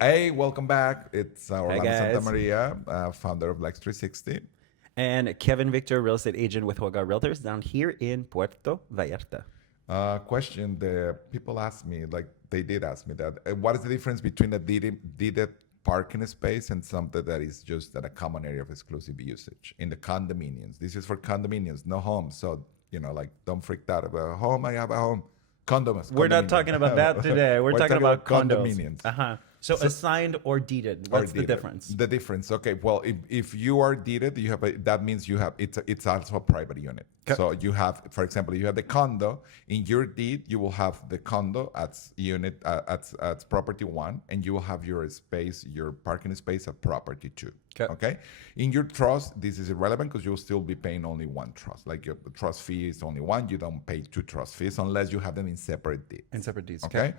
Hey, welcome back. It's Hi Orlando guys. Santamaria, founder of Lex 360. And Kevin Victor, real estate agent with Hogar Realtors down here in Puerto Vallarta. Question: the people ask me, like they did ask me that. What is the difference between a deeded parking space and something that is just at a common area of exclusive usage in the condominiums? This is for condominiums, no homes. So like don't freak out about a home. I have a home. We're not talking about that today. We're talking about condos. condominiums. So assigned or deeded. What's the difference? The difference. Okay. Well, if you are deeded, you have that means you have it's also a private unit. Okay. So you have, for example, you have the condo in your deed. You will have the condo as unit as property one, and you will have your space, your parking space at property two. Okay. In your trust, this is irrelevant because you'll still be paying only one trust. Like your trust fee is only one. You don't pay two trust fees unless you have them in separate deeds. In separate deeds. Okay.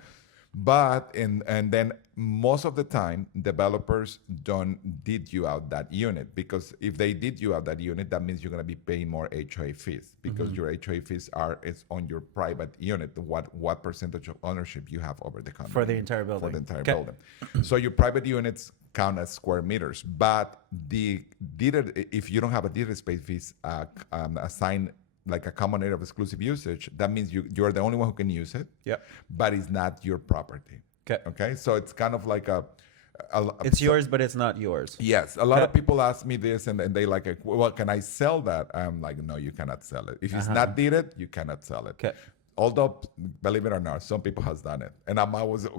But and then most of the time developers don't deed you out that unit, because if they deed you out that unit, that means you're going to be paying more HOA fees, because your HOA fees is on your private unit, what percentage of ownership you have over the condo For the entire building. For the entire building. So your private units count as square meters, but the deeded, if you don't have a deeded space fees assigned like a common area of exclusive usage, that means you're the only one who can use it. Yep. But it's not your property. Okay. So it's kind of like it's yours, but it's not yours. Yes. A lot of people ask me this, and they like, well, can I sell that? I'm like, no, you cannot sell it. If it's not deeded, you cannot sell it. Okay. Although, believe it or not, some people has done it. And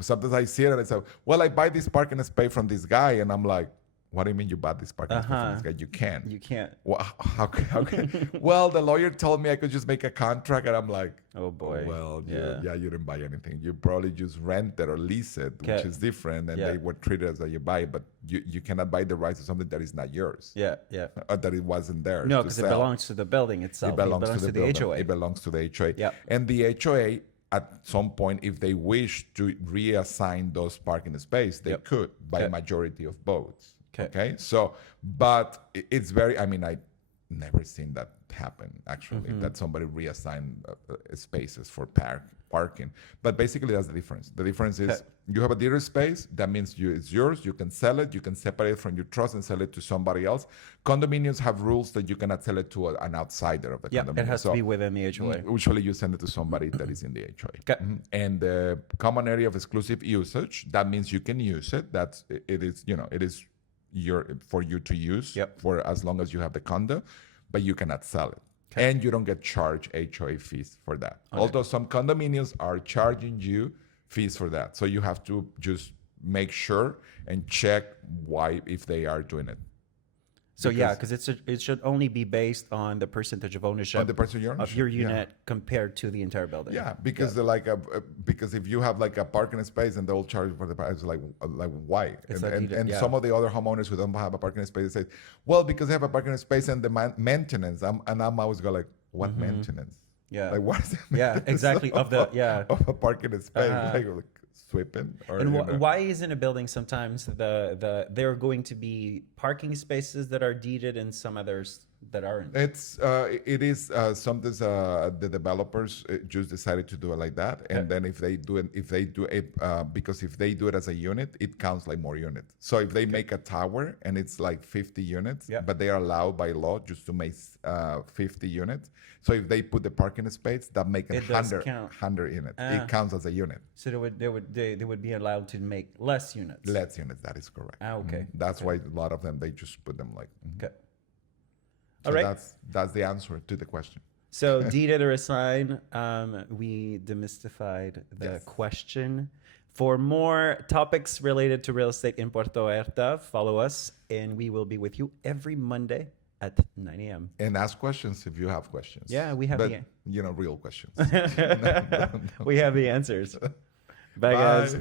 sometimes I see it and I say, well, I buy this parking space from this guy. And I'm like, what do you mean you bought this parking space from this guy? You can't. You can't. Well, how can? Well, the lawyer told me I could just make a contract, and I'm like, oh boy. Well, yeah, you didn't buy anything. You probably just rent it or lease it, which is different, and they were treated as that you buy it, but you cannot buy the rights to something that is not yours. Yeah. Or that it wasn't there. No, because it belongs to the building itself. It belongs to the HOA. It belongs to the HOA. Yeah. And the HOA, at some point, if they wish to reassign those parking space, they could by majority of votes. Okay. So, but it's very, I mean, I never seen that happen, actually, that somebody reassigned spaces for parking. But basically, that's the difference. The difference is you have a dealer space. That means it's yours. You can sell it. You can separate it from your trust and sell it to somebody else. Condominiums have rules that you cannot sell it to an outsider of the condominium. It has to be within the HOA. Usually, you send it to somebody that is in the HOA. And the common area of exclusive usage, that means you can use it. It is for you to use for as long as you have the condo, but you cannot sell it. And you don't get charged HOA fees for that. Although some condominiums are charging you fees for that. So you have to just make sure and check why, if they are doing it. So because it should only be based on the percentage of ownership, of your unit compared to the entire building. Yeah, because because if you have like a parking space and they'll charge for the price, like why? And some of the other homeowners who don't have a parking space say, well, because they have a parking space and the maintenance. And I'm always go like, what maintenance? Yeah. Like what is it? Yeah, exactly. Of a parking space. Like sweeping. Why isn't a building sometimes there are going to be parking spaces that are deeded and some others that aren't? It is sometimes the developers just decided to do it like that, and then if they do it because if they do it as a unit, it counts like more units. So if they make a tower and it's like 50 units, but they are allowed by law just to make 50 units. So if they put the parking space, that make it 100 units. It counts as a unit. So they would be allowed to make less units. Less units. That is correct. Okay. That's why a lot of them they just put them like. Okay. So all right. That's the answer to the question. So deeded or assigned, we demystified the question. For more topics related to real estate in Puerto Vallarta, follow us, and we will be with you every Monday at 9 a.m. And ask questions if you have questions. Yeah, we have real questions. We have the answers. Bye, guys.